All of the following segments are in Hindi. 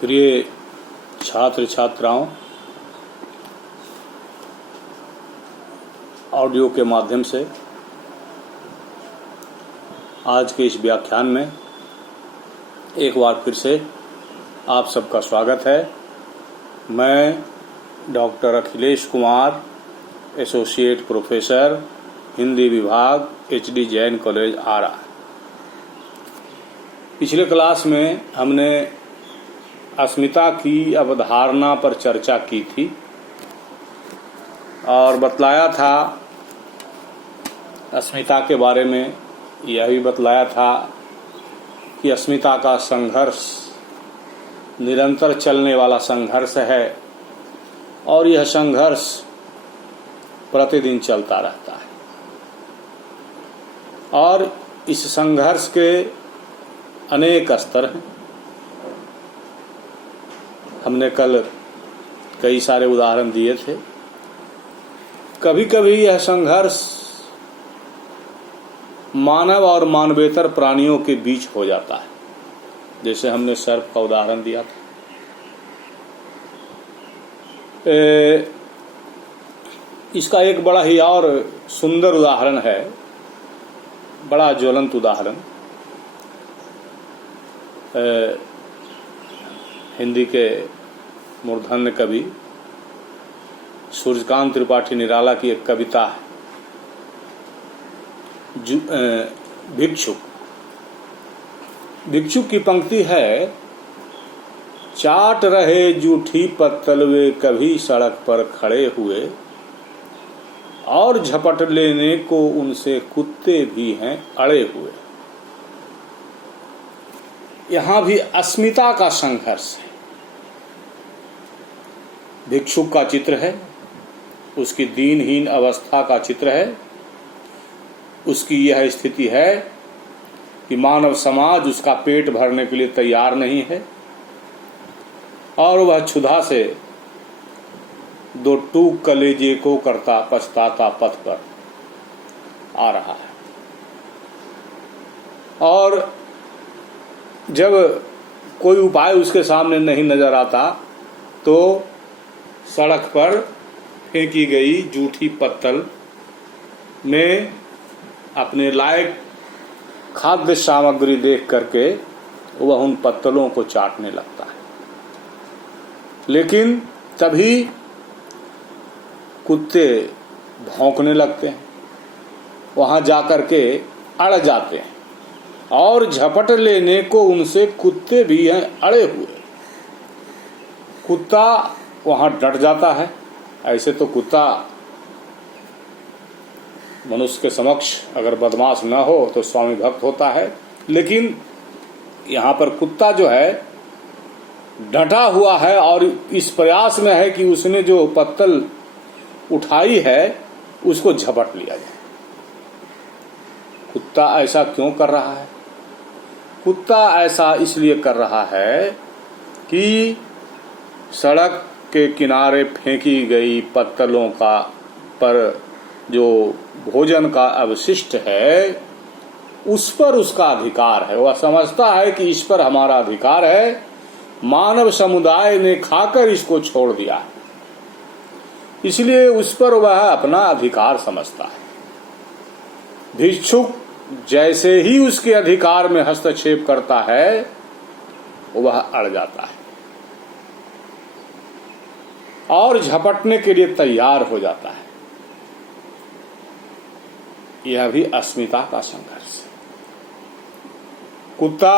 प्रिय छात्र छात्राओं, ऑडियो के माध्यम से आज के इस व्याख्यान में एक बार फिर से आप सबका स्वागत है। मैं doctor Akhilesh Kumar, associate professor, Hindi विभाग, HD जैन कॉलेज आरा। पिछले क्लास में हमने अस्मिता की अवधारणा पर चर्चा की थी और बतलाया था, अस्मिता के बारे में यह भी बतलाया था कि अस्मिता का संघर्ष निरंतर चलने वाला संघर्ष है और यह संघर्ष प्रतिदिन चलता रहता है और इस संघर्ष के अनेक स्तर हैं। हमने कल कई सारे उदाहरण दिए थे। कभी कभी यह संघर्ष मानव और मानवेतर प्राणियों के बीच हो जाता है, जैसे हमने सर्प का उदाहरण दिया था। इसका एक बड़ा ही और सुंदर उदाहरण है, बड़ा ज्वलंत उदाहरण। हिंदी के मूर्धन्य कवि सूर्यकांत त्रिपाठी निराला की एक कविता है, भिक्षुक। भिक्षुक की पंक्ति है, चाट रहे जूठी पत्तल वे कभी सड़क पर खड़े हुए, और झपट लेने को उनसे कुत्ते भी हैं अड़े हुए। यहां भी अस्मिता का संघर्ष है। भिक्षुक का चित्र है, उसकी दीनहीन अवस्था का चित्र है। उसकी यह स्थिति है कि मानव समाज उसका पेट भरने के लिए तैयार नहीं है और वह क्षुधा से दो टूक कलेजे को करता पछताता पथ पर आ रहा है। और जब कोई उपाय उसके सामने नहीं नजर आता तो सड़क पर फेंकी गई जूठी पत्तल में अपने लायक खाद्य सामग्री देख करके वह उन पत्तलों को चाटने लगता है। लेकिन तभी कुत्ते भौंकने लगते हैं, वहां जाकर के अड़ जाते हैं और झपट लेने को उनसे कुत्ते भी हैं अड़े हुए। कुत्ता वहां डट जाता है। ऐसे तो कुत्ता मनुष्य के समक्ष अगर बदमाश न हो तो स्वामी भक्त होता है, लेकिन यहाँ पर कुत्ता जो है डटा हुआ है और इस प्रयास में है कि उसने जो पत्तल उठाई है उसको झपट लिया जाए। कुत्ता ऐसा क्यों कर रहा है? कुत्ता ऐसा इसलिए कर रहा है कि सड़क के किनारे फेंकी गई पत्तलों का पर जो भोजन का अवशिष्ट है उस पर उसका अधिकार है। वह समझता है कि इस पर हमारा अधिकार है, मानव समुदाय ने खाकर इसको छोड़ दिया है, इसलिए उस पर वह अपना अधिकार समझता है। भिक्षुक जैसे ही उसके अधिकार में हस्तक्षेप करता है वह अड़ जाता है और झपटने के लिए तैयार हो जाता है। यह भी अस्मिता का संघर्ष है। कुत्ता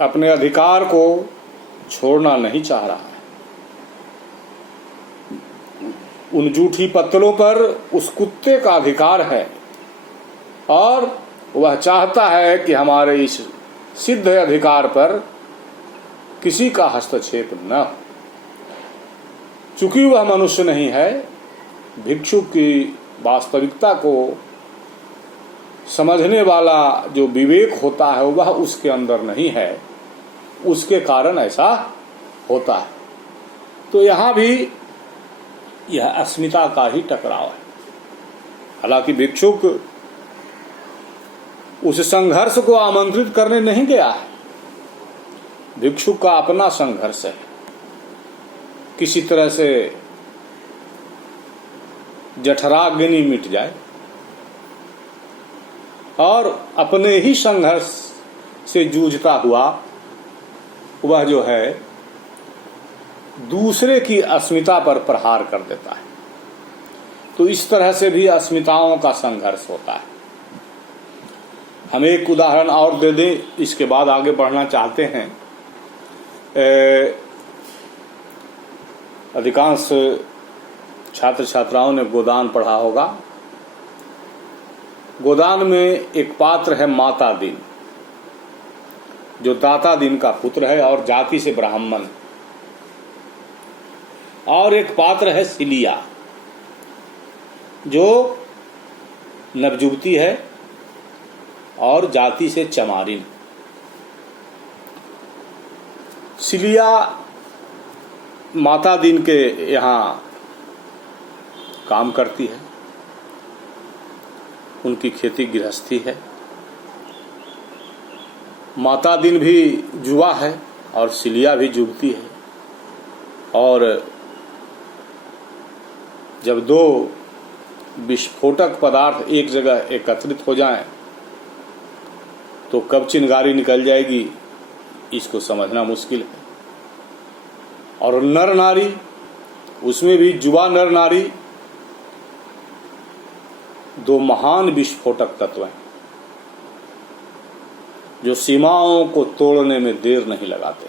अपने अधिकार को छोड़ना नहीं चाह रहा है। उन जूठी पत्तलों पर उस कुत्ते का अधिकार है और वह चाहता है कि हमारे इस सिद्ध अधिकार पर किसी का हस्तक्षेप न हो। चूंकि वह मनुष्य नहीं है, भिक्षुक की वास्तविकता को समझने वाला जो विवेक होता है वह उसके अंदर नहीं है, उसके कारण ऐसा होता है। तो यहां भी यह अस्मिता का ही टकराव है। हालांकि भिक्षुक उस संघर्ष को आमंत्रित करने नहीं गया है, भिक्षु का अपना संघर्ष है, किसी तरह से जठराग्नि मिट जाए और अपने ही संघर्ष से जूझता हुआ वह जो है दूसरे की अस्मिता पर प्रहार कर देता है। तो इस तरह से भी अस्मिताओं का संघर्ष होता है। हम एक उदाहरण और दे दें, इसके बाद आगे बढ़ना चाहते हैं। अधिकांश छात्र छात्राओं ने गोदान पढ़ा होगा। गोदान में एक पात्र है माता दीन, जो दाता दीन का पुत्र है और जाति से ब्राह्मण, और एक पात्र है सिलिया, जो नवजुवती है और जाति से चमारिन। सिलिया माता दीन के यहाँ काम करती है, उनकी खेती गृहस्थी है। माता दीन भी जुआ है और सिलिया भी जुगती है, और जब दो विस्फोटक पदार्थ एक जगह एकत्रित हो जाएं तो कब चिंगारी निकल जाएगी इसको समझना मुश्किल है। और नर नारी, उसमें भी जुआ नर नारी दो महान विस्फोटक तत्व हैं जो सीमाओं को तोड़ने में देर नहीं लगाते।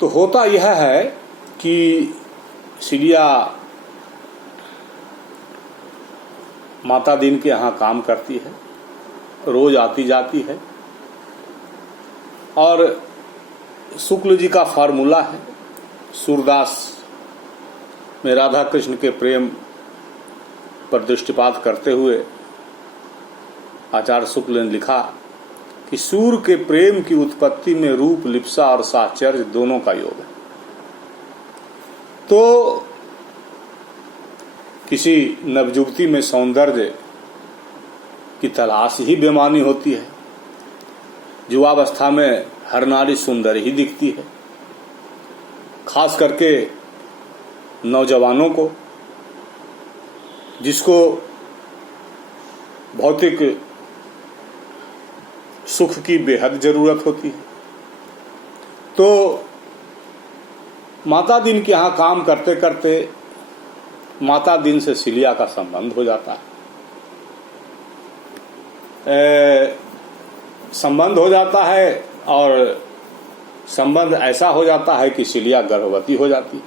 तो होता यह है कि सिलिया माता दीन के यहाँ काम करती है, रोज आती जाती है, और शुक्ल जी का फार्मूला है। सूरदास में राधा कृष्ण के प्रेम पर दृष्टिपात करते हुए आचार्य शुक्ल ने लिखा कि सूर्य के प्रेम की उत्पत्ति में रूप, लिप्सा और साहचर्य दोनों का योग है। तो किसी नवजुवती में सौंदर्य की तलाश ही बेमानी होती है। युवावस्था में हर नारी सुंदर ही दिखती है, खास करके नौजवानों को, जिसको भौतिक सुख की बेहद जरूरत होती है। तो माता दीन के यहाँ काम करते करते माता दीन से सिलिया का संबंध हो जाता है। संबंध हो जाता है और संबंध ऐसा हो जाता है कि सिलिया गर्भवती हो जाती है।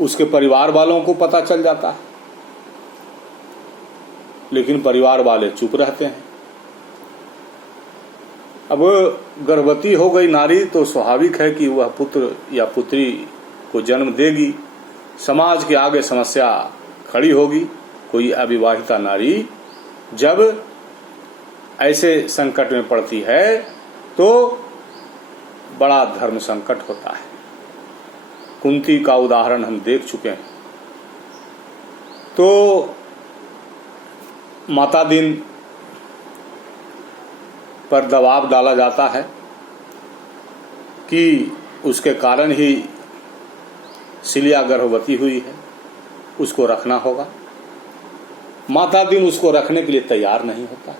उसके परिवार वालों को पता चल जाता है, लेकिन परिवार वाले चुप रहते हैं। अब गर्भवती हो गई नारी तो स्वाभाविक है कि वह पुत्र या पुत्री को जन्म देगी। समाज के आगे समस्या खड़ी होगी। कोई अविवाहिता नारी जब ऐसे संकट में पड़ती है तो बड़ा धर्म संकट होता है। कुंती का उदाहरण हम देख चुके हैं। तो माता दीन पर दबाव डाला जाता है कि उसके कारण ही सिलिया गर्भवती हुई है, उसको रखना होगा। माता दीन उसको रखने के लिए तैयार नहीं होता।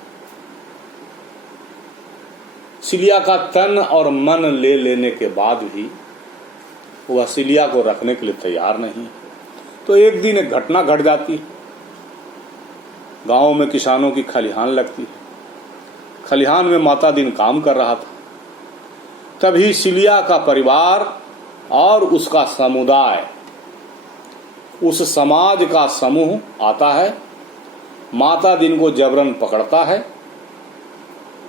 सिलिया का तन और मन ले लेने के बाद भी वह सिलिया को रखने के लिए तैयार नहीं। तो एक दिन एक घटना घट जाती है। गांव में किसानों की खलिहान लगती है। खलिहान में माता दीन काम कर रहा था। तभी सिलिया का परिवार और उसका समुदाय, उस समाज का समूह आता है, माता दीन को जबरन पकड़ता है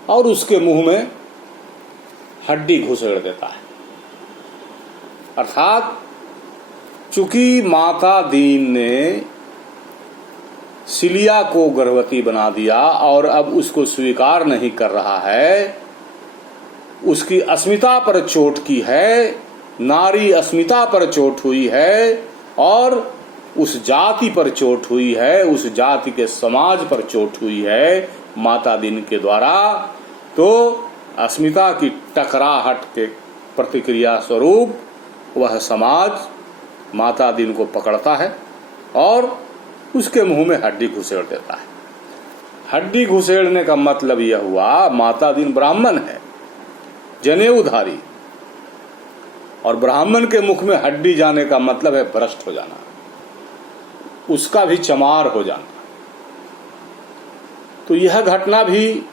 और उसके मुंह में हड्डी घुसेड़ देता है। अर्थात चूंकि माता दीन ने सिलिया को गर्भवती बना दिया और अब उसको स्वीकार नहीं कर रहा है, उसकी अस्मिता पर चोट की है, नारी अस्मिता पर चोट हुई है और उस जाति पर चोट हुई है, उस जाति के समाज पर चोट हुई है माता दीन के द्वारा, तो अस्मिता की टकराहट के प्रतिक्रिया स्वरूप वह समाज माता दीन को पकड़ता है और उसके मुंह में हड्डी घुसेड़ देता है। हड्डी घुसेड़ने का मतलब यह हुआ, माता दीन ब्राह्मण है, जनेऊधारी, और ब्राह्मण के मुख में हड्डी जाने का मतलब है भ्रष्ट हो जाना, उसका भी चमार हो जाना। तो यह घटना भी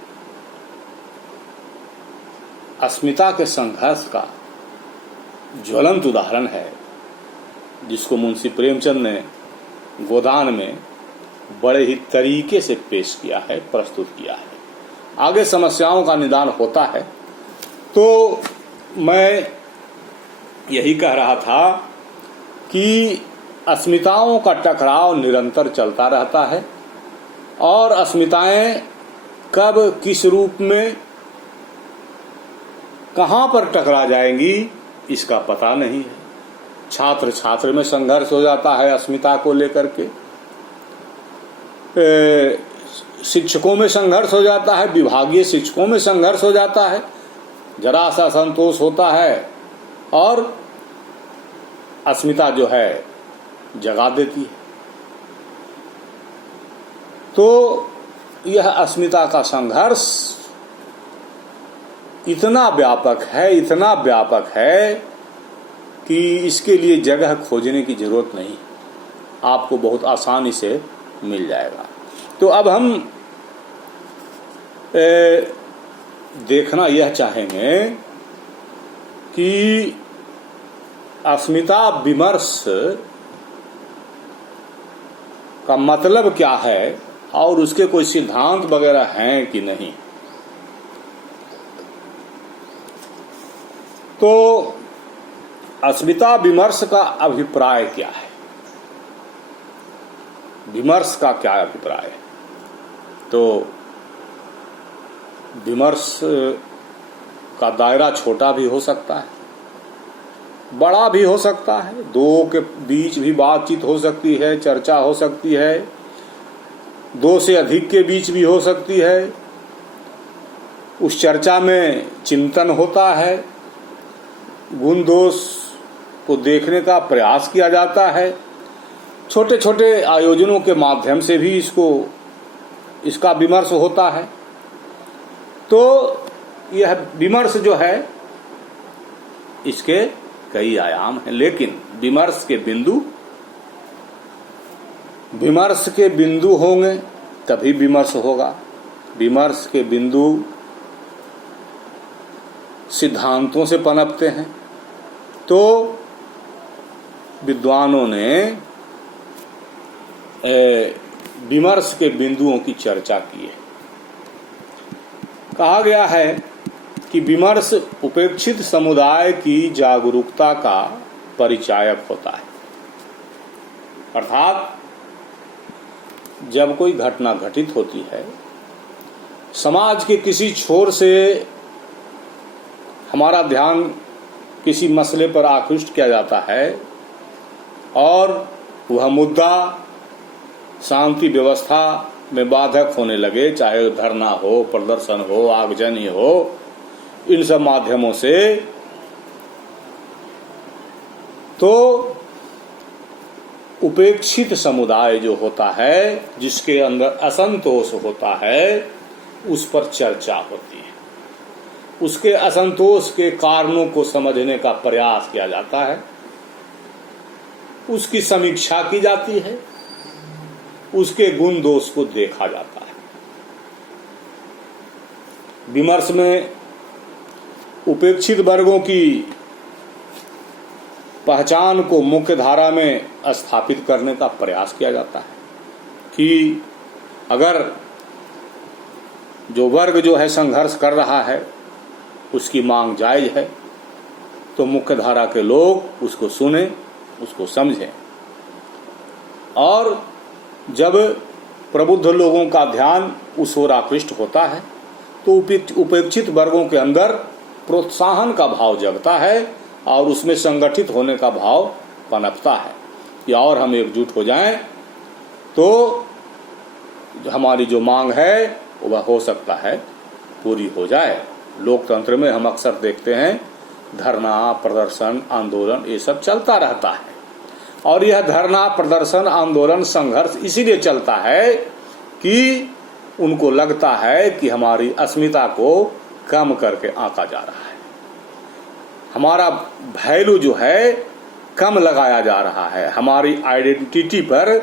अस्मिता के संघर्ष का ज्वलंत उदाहरण है, जिसको मुंशी प्रेमचंद ने गोदान में बड़े ही तरीके से पेश किया है, प्रस्तुत किया है। आगे समस्याओं का निदान होता है। तो मैं यही कह रहा था कि अस्मिताओं का टकराव निरंतर चलता रहता है और अस्मिताएं कब किस रूप में कहां पर टकरा जाएंगी इसका पता नहीं है। छात्र छात्र में संघर्ष हो जाता है अस्मिता को लेकर के, शिक्षकों में संघर्ष हो जाता है, विभागीय शिक्षकों में संघर्ष हो जाता है, जरा सा संतोष होता है और अस्मिता जो है जगा देती है। तो यह अस्मिता का संघर्ष इतना व्यापक है कि इसके लिए जगह खोजने की जरूरत नहीं, आपको बहुत आसानी से मिल जाएगा। तो अब हम देखना यह चाहेंगे कि अस्मिता विमर्श का मतलब क्या है और उसके कोई सिद्धांत वगैरह हैं कि नहीं। तो अस्मिता विमर्श का अभिप्राय क्या है, विमर्श का क्या अभिप्राय है। तो विमर्श का दायरा छोटा भी हो सकता है, बड़ा भी हो सकता है, दो के बीच भी बातचीत हो सकती है, चर्चा हो सकती है, दो से अधिक के बीच भी हो सकती है। उस चर्चा में चिंतन होता है, गुण दोष को देखने का प्रयास किया जाता है, छोटे छोटे आयोजनों के माध्यम से भी इसका विमर्श होता है। तो यह विमर्श जो है इसके कई आयाम हैं, लेकिन विमर्श के बिंदु होंगे तभी विमर्श होगा। विमर्श के बिंदु सिद्धांतों से पनपते हैं। तो विद्वानों ने विमर्श के बिंदुओं की चर्चा की है। कहा गया है कि विमर्श उपेक्षित समुदाय की जागरूकता का परिचायक होता है। अर्थात जब कोई घटना घटित होती है, समाज के किसी छोर से हमारा ध्यान किसी मसले पर आकृष्ट किया जाता है और वह मुद्दा शांति व्यवस्था में बाधक होने लगे, चाहे धरना हो, प्रदर्शन हो, आगजनी हो, इन सब माध्यमों से, तो उपेक्षित समुदाय जो होता है, जिसके अंदर असंतोष होता है, उस पर चर्चा होती है, उसके असंतोष के कारणों को समझने का प्रयास किया जाता है, उसकी समीक्षा की जाती है, उसके गुण दोष को देखा जाता है। विमर्श में उपेक्षित वर्गों की पहचान को मुख्य धारा में स्थापित करने का प्रयास किया जाता है कि अगर जो वर्ग जो है संघर्ष कर रहा है, उसकी मांग जायज है, तो मुख्य धारा के लोग उसको सुने, उसको समझें। और जब प्रबुद्ध लोगों का ध्यान उस ओर आकृष्ट होता है तो उपेक्षित वर्गों के अंदर प्रोत्साहन का भाव जगता है और उसमें संगठित होने का भाव पनपता है। या और हम एकजुट हो जाएं तो हमारी जो मांग है वह हो सकता है पूरी हो जाए। लोकतंत्र में हम अक्सर देखते हैं धरना, प्रदर्शन, आंदोलन ये सब चलता रहता है। और यह धरना, प्रदर्शन, आंदोलन, संघर्ष इसीलिए चलता है कि उनको लगता है कि हमारी अस्मिता को कम करके आंका जा रहा है, हमारा वैल्यू जो है कम लगाया जा रहा है, हमारी आइडेंटिटी पर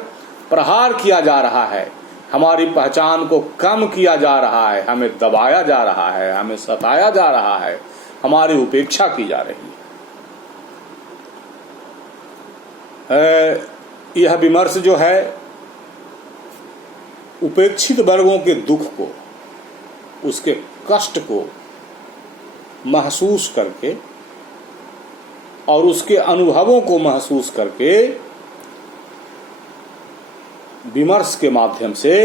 प्रहार किया जा रहा है, हमारी पहचान को कम किया जा रहा है, हमें दबाया जा रहा है, हमें सताया जा रहा है, हमारी उपेक्षा की जा रही है। यह विमर्श जो है उपेक्षित वर्गों के दुख को, उसके कष्ट को महसूस करके और उसके अनुभवों को महसूस करके विमर्श के माध्यम से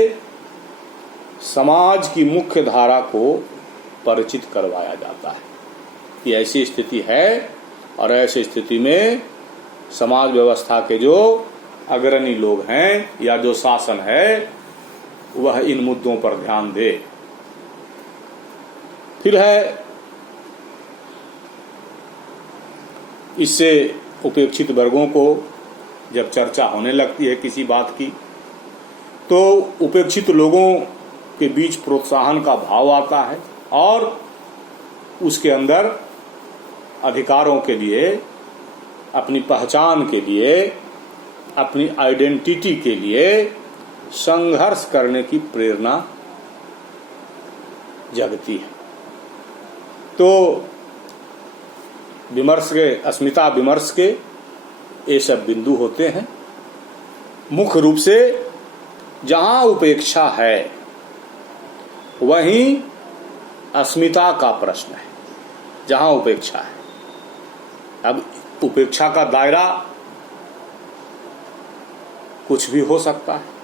समाज की मुख्य धारा को परिचित करवाया जाता है कि ऐसी स्थिति है और ऐसी स्थिति में समाज व्यवस्था के जो अग्रणी लोग हैं या जो शासन है वह इन मुद्दों पर ध्यान दे। फिर है इससे उपेक्षित वर्गों को जब चर्चा होने लगती है किसी बात की तो उपेक्षित लोगों के बीच प्रोत्साहन का भाव आता है और उसके अंदर अधिकारों के लिए, अपनी पहचान के लिए, अपनी आइडेंटिटी के लिए संघर्ष करने की प्रेरणा जगती है। तो विमर्श के, अस्मिता विमर्श के ये सब बिंदु होते हैं। मुख्य रूप से जहां उपेक्षा है वहीं अस्मिता का प्रश्न है, जहां उपेक्षा है। अब उपेक्षा का दायरा कुछ भी हो सकता है।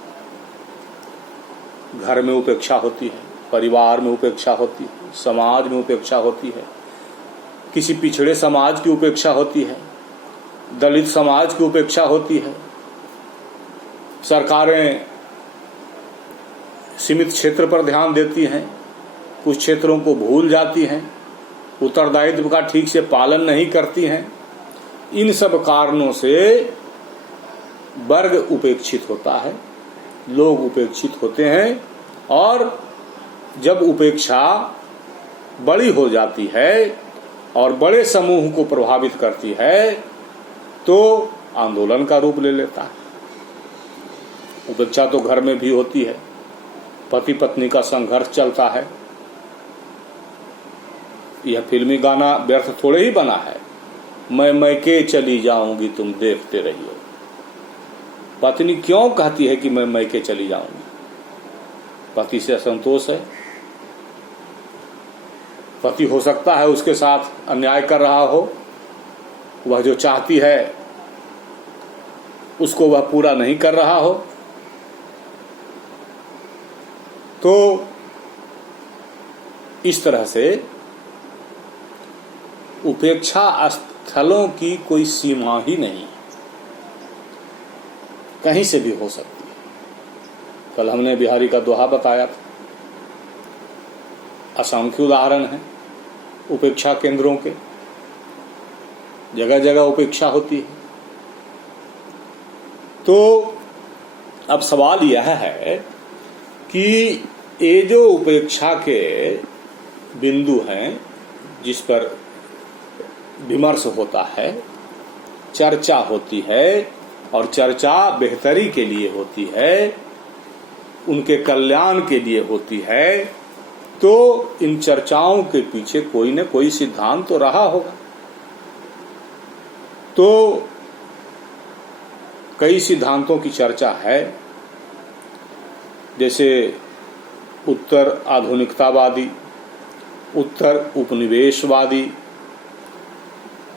घर में उपेक्षा होती है, परिवार में उपेक्षा होती है, समाज में उपेक्षा होती है, किसी पिछड़े समाज की उपेक्षा होती है, दलित समाज की उपेक्षा होती है। सरकारें सीमित क्षेत्र पर ध्यान देती हैं, कुछ क्षेत्रों को भूल जाती हैं, उत्तरदायित्व का ठीक से पालन नहीं करती हैं। इन सब कारणों से वर्ग उपेक्षित होता है, लोग उपेक्षित होते हैं और जब उपेक्षा बड़ी हो जाती है और बड़े समूह को प्रभावित करती है तो आंदोलन का रूप ले लेता है। उपेक्षा तो घर में भी होती है, पति पत्नी का संघर्ष चलता है। यह फिल्मी गाना व्यर्थ थोड़े ही बना है, मैं मैके चली जाऊंगी तुम देखते रहिए। पत्नी क्यों कहती है कि मैं मैके चली जाऊंगी? पति से असंतोष है, पति हो सकता है उसके साथ अन्याय कर रहा हो, वह जो चाहती है उसको वह पूरा नहीं कर रहा हो, तो इस तरह से उपेक्षा स्थलों की कोई सीमा ही नहीं, कहीं से भी हो सकती है। कल हमने बिहारी का दोहा बताया था, असंख्य उदाहरण हैं उपेक्षा केंद्रों के, जगह जगह उपेक्षा होती है। तो अब सवाल यह है कि ये जो उपेक्षा के बिंदु हैं जिस पर विमर्श होता है, चर्चा होती है और चर्चा बेहतरी के लिए होती है, उनके कल्याण के लिए होती है, तो इन चर्चाओं के पीछे कोई न कोई सिद्धांत तो रहा होगा। तो कई सिद्धांतों की चर्चा है, जैसे उत्तर आधुनिकतावादी, उत्तर उपनिवेशवादी,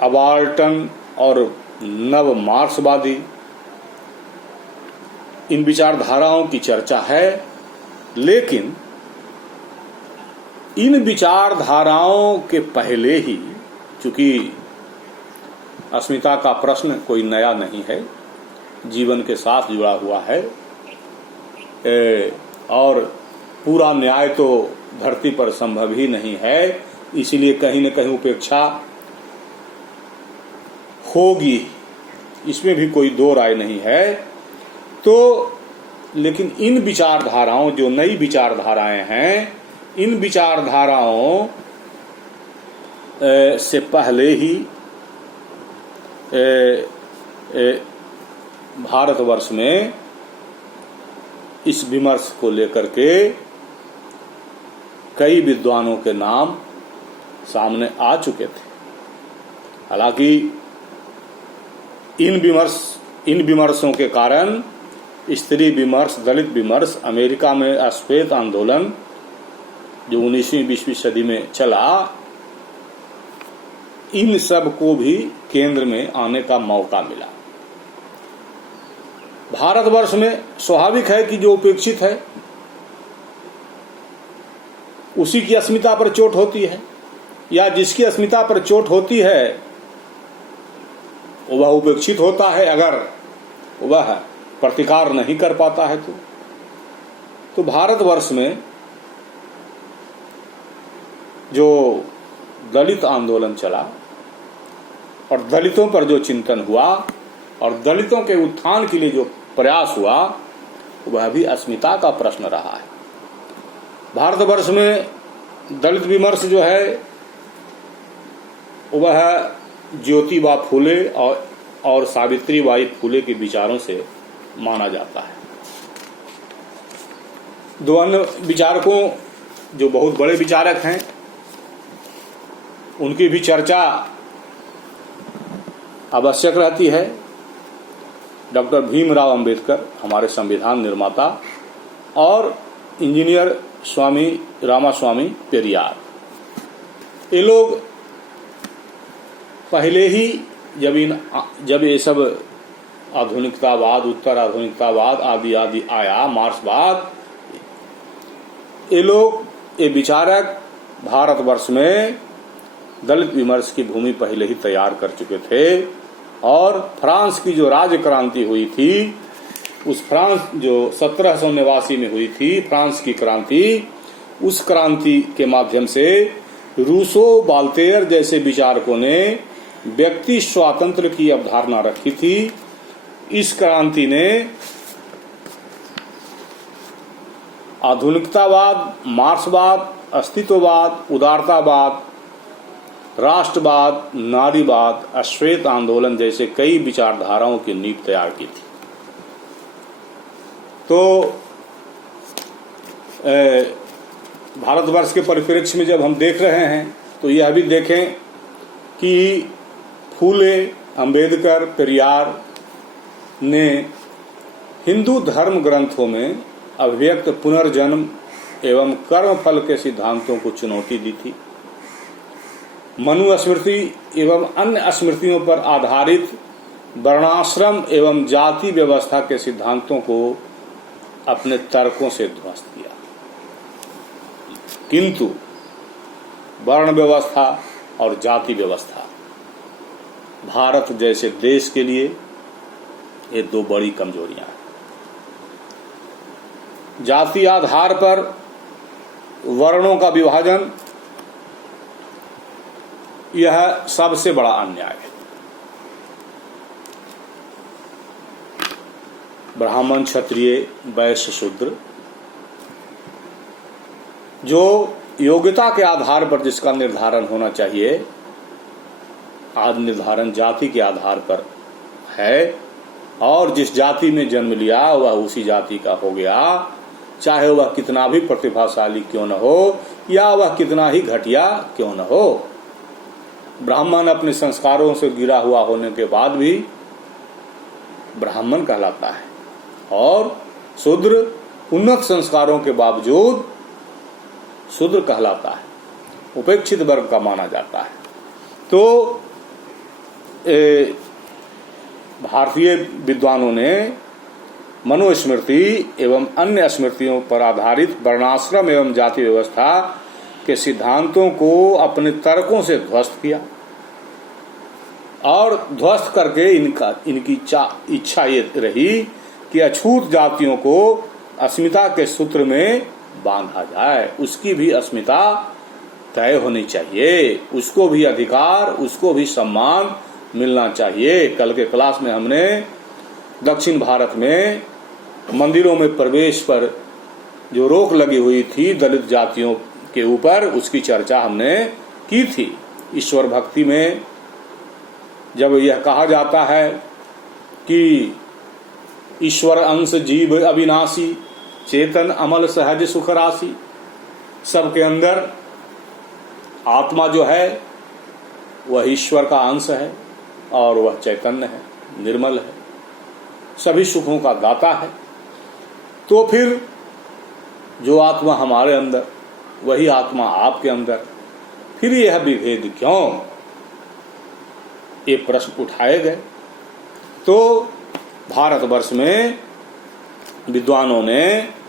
अबाल्टन और नव मार्क्सवादी, इन विचारधाराओं की चर्चा है। लेकिन इन विचारधाराओं के पहले ही, चूंकि अस्मिता का प्रश्न कोई नया नहीं है, जीवन के साथ जुड़ा हुआ है। और पूरा न्याय तो धरती पर संभव ही नहीं है, इसलिए कहीं न कहीं उपेक्षा होगी, इसमें भी कोई दो राय नहीं है। तो लेकिन इन विचारधाराओं, जो नई विचारधाराएं हैं, इन विचारधाराओं से पहले ही भारतवर्ष में इस विमर्श को लेकर के कई विद्वानों के नाम सामने आ चुके थे। हालांकि इन विमर्शों के कारण स्त्री विमर्श, दलित विमर्श, अमेरिका में श्वेत आंदोलन जो 19वीं 20वीं सदी में चला, इन सब को भी केंद्र में आने का मौका मिला। भारतवर्ष में स्वाभाविक है कि जो उपेक्षित है उसी की अस्मिता पर चोट होती है, या जिसकी अस्मिता पर चोट होती है वह उपेक्षित होता है अगर वह प्रतिकार नहीं कर पाता है। तो भारतवर्ष में जो दलित आंदोलन चला और दलितों पर जो चिंतन हुआ और दलितों के उत्थान के लिए जो प्रयास हुआ, वह भी अस्मिता का प्रश्न रहा है। भारतवर्ष में दलित विमर्श जो है वह ज्योतिबा फूले और सावित्रीबाई फूले के विचारों से माना जाता है। दो अन्य विचारकों जो बहुत बड़े विचारक हैं, उनकी भी चर्चा आवश्यक रहती है। डॉक्टर भीमराव अंबेडकर, हमारे संविधान निर्माता, और इंजीनियर स्वामी रामास्वामी पेरियार, ये लोग पहले ही जब ये सब आधुनिकतावाद, उत्तर आधुनिकतावाद आदि आदि आया, मार्क्सवाद, ये विचारक भारतवर्ष में दलित विमर्श की भूमि पहले ही तैयार कर चुके थे। और फ्रांस की जो राज्य क्रांति हुई थी, उस फ्रांस जो 1789 में हुई थी, फ्रांस की क्रांति, उस क्रांति के माध्यम से रूसो, बाल्तेयर जैसे विचारकों ने व्यक्ति स्वातंत्र्य की अवधारणा रखी थी। इस क्रांति ने आधुनिकतावाद, मार्क्सवाद, अस्तित्ववाद, उदारतावाद, राष्ट्रवाद, नारीवाद, श्वेत आंदोलन जैसे कई विचारधाराओं की नींव तैयार की थी। तो भारतवर्ष के परिप्रेक्ष्य में जब हम देख रहे हैं तो यह भी देखें कि फूले, अंबेडकर, पेरियार ने हिंदू धर्म ग्रंथों में अभिव्यक्त पुनर्जन्म एवं कर्मफल के सिद्धांतों को चुनौती दी थी। मनुस्मृति एवं अन्य स्मृतियों पर आधारित वर्णाश्रम एवं जाति व्यवस्था के सिद्धांतों को अपने तर्कों से ध्वस्त किया। किंतु वर्ण व्यवस्था और जाति व्यवस्था भारत जैसे देश के लिए ये दो बड़ी कमजोरियां हैं। जाति आधार पर वर्णों का विभाजन यह सबसे बड़ा अन्याय है। ब्राह्मण, क्षत्रिय, वैश्य, शूद्र, जो योग्यता के आधार पर जिसका निर्धारण होना चाहिए, आज निर्धारण जाति के आधार पर है, और जिस जाति में जन्म लिया वह उसी जाति का हो गया, चाहे वह कितना भी प्रतिभाशाली क्यों न हो या वह कितना ही घटिया क्यों न हो। ब्राह्मण अपने संस्कारों से गिरा हुआ होने के बाद भी ब्राह्मण कहलाता है, और शूद्र उन्नत संस्कारों के बावजूद शूद्र कहलाता है, उपेक्षित वर्ग का माना जाता है। तो भारतीय विद्वानों ने मनुस्मृति एवं अन्य स्मृतियों पर आधारित वर्णाश्रम एवं जाति व्यवस्था के सिद्धांतों को अपने तर्कों से ध्वस्त किया। और ध्वस्त करके इनकी इच्छा ये रही कि अछूत जातियों को अस्मिता के सूत्र में बांधा जाए, उसकी भी अस्मिता तय होनी चाहिए, उसको भी अधिकार, उसको भी सम्मान मिलना चाहिए। कल के क्लास में हमने दक्षिण भारत में मंदिरों में प्रवेश पर जो रोक लगी हुई थी दलित जातियों के ऊपर, उसकी चर्चा हमने की थी। ईश्वर भक्ति में जब यह कहा जाता है कि ईश्वर अंश जीव अविनाशी, चेतन अमल सहज सुख राशि, सबके अंदर आत्मा जो है वह ईश्वर का अंश है और वह चैतन्य है, निर्मल है, सभी सुखों का दाता है। तो फिर जो आत्मा हमारे अंदर वही आत्मा आपके अंदर, फिर यह विभेद क्यों, ये प्रश्न उठाए गए। तो भारतवर्ष में विद्वानों ने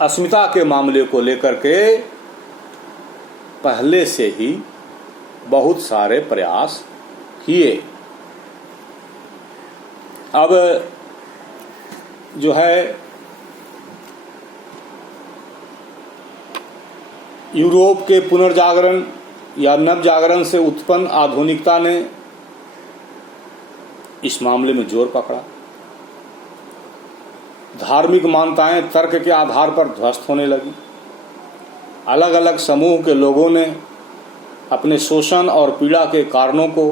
अस्मिता के मामले को लेकर के पहले से ही बहुत सारे प्रयास किए। अब जो है यूरोप के पुनर्जागरण या नवजागरण से उत्पन्न आधुनिकता ने इस मामले में जोर पकड़ा। धार्मिक मान्यताएं तर्क के आधार पर ध्वस्त होने लगी। अलग अलग समूह के लोगों ने अपने शोषण और पीड़ा के कारणों को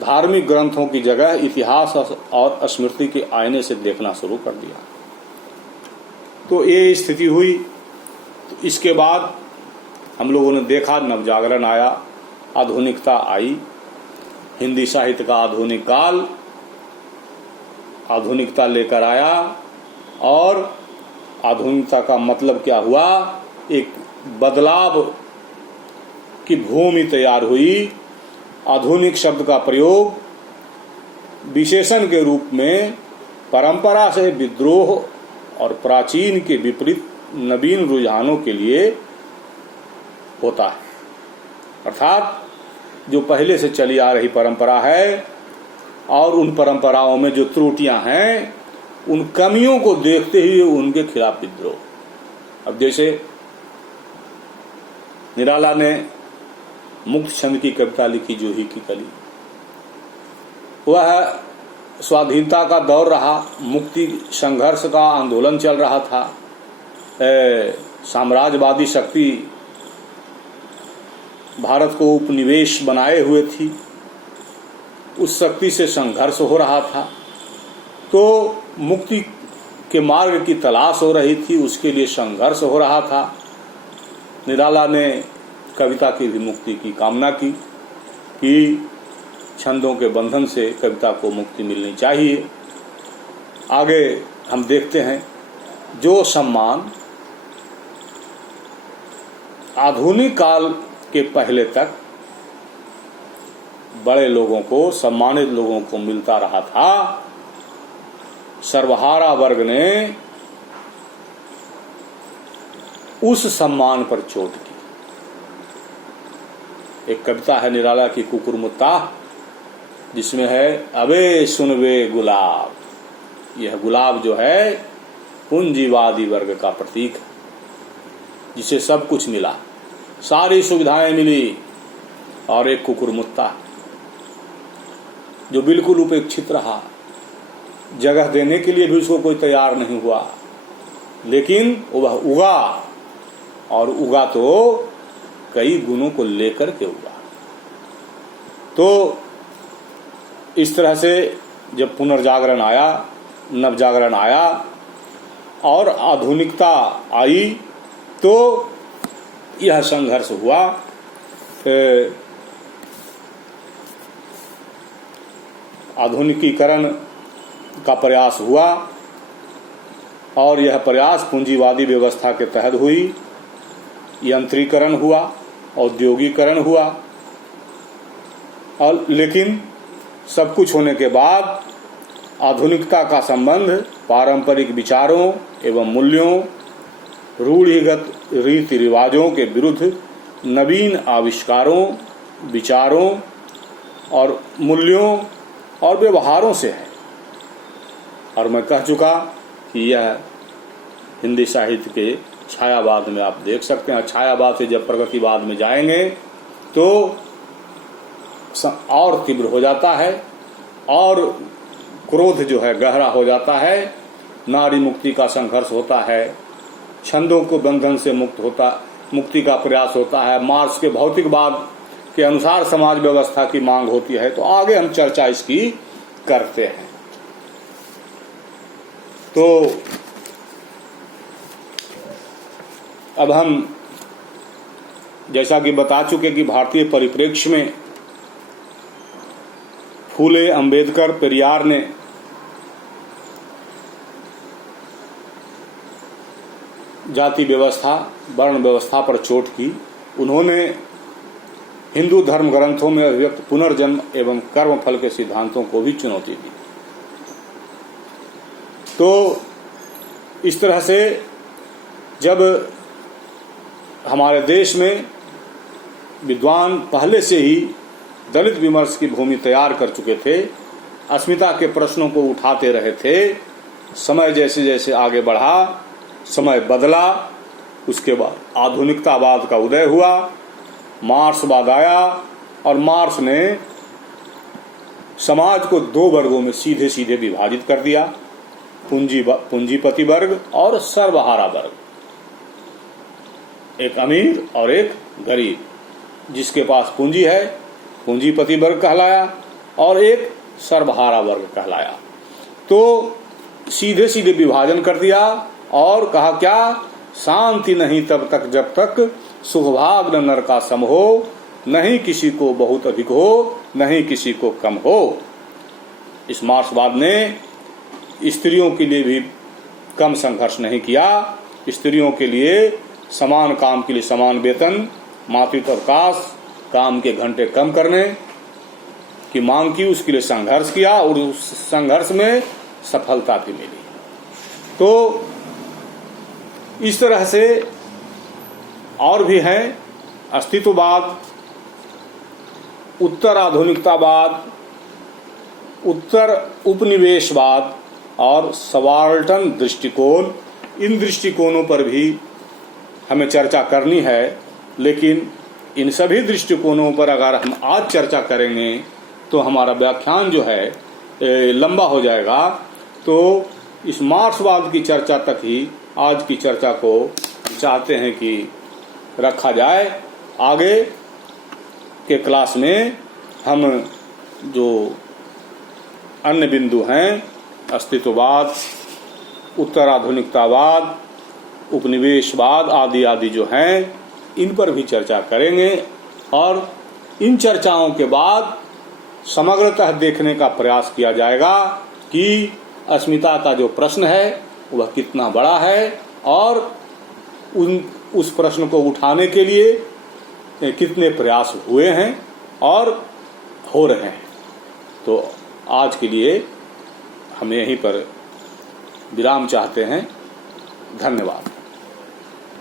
धार्मिक ग्रंथों की जगह इतिहास और स्मृति के आईने से देखना शुरू कर दिया। तो ये स्थिति हुई। तो इसके बाद हम लोगों ने देखा नवजागरण आया, आधुनिकता आई, हिंदी साहित्य का आधुनिक काल आधुनिकता लेकर आया। और आधुनिकता का मतलब क्या हुआ, एक बदलाव की भूमि तैयार हुई। आधुनिक शब्द का प्रयोग विशेषण के रूप में परंपरा से विद्रोह और प्राचीन के विपरीत नवीन रुझानों के लिए होता है। अर्थात जो पहले से चली आ रही परंपरा है और उन परंपराओं में जो त्रुटियां हैं, उन कमियों को देखते हुए उनके खिलाफ विद्रोह। अब जैसे निराला ने मुक्त छंद की कविता लिखी, जूही की कली, वह स्वाधीनता का दौर रहा, मुक्ति संघर्ष का आंदोलन चल रहा था, साम्राज्यवादी शक्ति भारत को उपनिवेश बनाए हुए थी, उस शक्ति से संघर्ष हो रहा था। तो मुक्ति के मार्ग की तलाश हो रही थी, उसके लिए संघर्ष हो रहा था। निराला ने कविता की भी मुक्ति की कामना की कि छंदों के बंधन से कविता को मुक्ति मिलनी चाहिए। आगे हम देखते हैं जो सम्मान आधुनिक काल के पहले तक बड़े लोगों को, सम्मानित लोगों को मिलता रहा था, सर्वहारा वर्ग ने उस सम्मान पर चोट की। एक कविता है निराला की कुकुरमुत्ता, जिसमें है अबे सुनवे गुलाब। यह गुलाब जो है पूंजीवादी वर्ग का प्रतीक है, जिसे सब कुछ मिला, सारी सुविधाएं मिली, और एक कुकुरमुत्ता जो बिल्कुल उपेक्षित रहा, जगह देने के लिए भी उसको कोई तैयार नहीं हुआ, लेकिन वह उगा, और उगा तो कई गुणों को लेकर के हुआ। तो इस तरह से जब पुनर्जागरण आया, नवजागरण आया और आधुनिकता आई, तो यह संघर्ष हुआ। आधुनिकीकरण का प्रयास हुआ, और यह प्रयास पूंजीवादी व्यवस्था के तहत हुई। यंत्रीकरण हुआ, औद्योगिकरण हुआ, और लेकिन सब कुछ होने के बाद आधुनिकता का संबंध पारंपरिक विचारों एवं मूल्यों, रूढ़िगत रीति रिवाजों के विरुद्ध नवीन आविष्कारों, विचारों और मूल्यों और व्यवहारों से है। और मैं कह चुका कि यह हिंदी साहित्य के छायावाद में आप देख सकते हैं। छायावाद से जब प्रगतिवाद में जाएंगे तो और तीव्र हो जाता है और क्रोध जो है गहरा हो जाता है, नारी मुक्ति का संघर्ष होता है, छंदों को बंधन से मुक्ति का प्रयास होता है, मार्क्स के भौतिकवाद के अनुसार समाज व्यवस्था की मांग होती है। तो आगे हम चर्चा इसकी करते हैं। तो अब हम जैसा कि बता चुके कि भारतीय परिप्रेक्ष्य में फूले, अंबेडकर, पेरियार ने जाति व्यवस्था, वर्ण व्यवस्था पर चोट की। उन्होंने हिंदू धर्म ग्रंथों में अभिव्यक्त पुनर्जन्म एवं कर्मफल के सिद्धांतों को भी चुनौती दी। तो इस तरह से जब हमारे देश में विद्वान पहले से ही दलित विमर्श की भूमि तैयार कर चुके थे, अस्मिता के प्रश्नों को उठाते रहे थे, समय जैसे जैसे आगे बढ़ा, समय बदला, उसके बाद आधुनिकतावाद का उदय हुआ, मार्क्सवाद आया और मार्क्स ने समाज को दो वर्गों में सीधे सीधे विभाजित कर दिया, पूंजीपति वर्ग और सर्वहारा वर्ग, एक अमीर और एक गरीब। जिसके पास पूंजी है पूंजीपति वर्ग कहलाया और एक सर्वहारा वर्ग कहलाया। तो सीधे सीधे विभाजन कर दिया और कहा क्या, शांति नहीं तब तक जब तक सुखभाग न नर का सम हो, नहीं किसी को बहुत अधिक हो, नहीं किसी को कम हो। इस मार्क्सवाद ने स्त्रियों के लिए भी कम संघर्ष नहीं किया, स्त्रियों के लिए समान काम के लिए समान वेतन, मातृत्व अवकाश, काम के घंटे कम करने की मांग की, उसके लिए संघर्ष किया और उस संघर्ष में सफलता भी मिली। तो इस तरह से और भी हैं, अस्तित्ववाद, उत्तर आधुनिकतावाद, उत्तर उपनिवेशवाद और सबाल्टर्न दृष्टिकोण। इन दृष्टिकोणों पर भी हमें चर्चा करनी है, लेकिन इन सभी दृष्टिकोणों पर अगर हम आज चर्चा करेंगे तो हमारा व्याख्यान जो है लंबा हो जाएगा। तो इस मार्क्सवाद की चर्चा तक ही आज की चर्चा को चाहते हैं कि रखा जाए। आगे के क्लास में हम जो अन्य बिंदु हैं, अस्तित्ववाद, उत्तराधुनिकतावाद, उपनिवेशवाद आदि आदि जो हैं, इन पर भी चर्चा करेंगे और इन चर्चाओं के बाद समग्रतः देखने का प्रयास किया जाएगा कि अस्मिता का जो प्रश्न है वह कितना बड़ा है और उस प्रश्न को उठाने के लिए कितने प्रयास हुए हैं और हो रहे हैं। तो आज के लिए हम यहीं पर विराम चाहते हैं। धन्यवाद।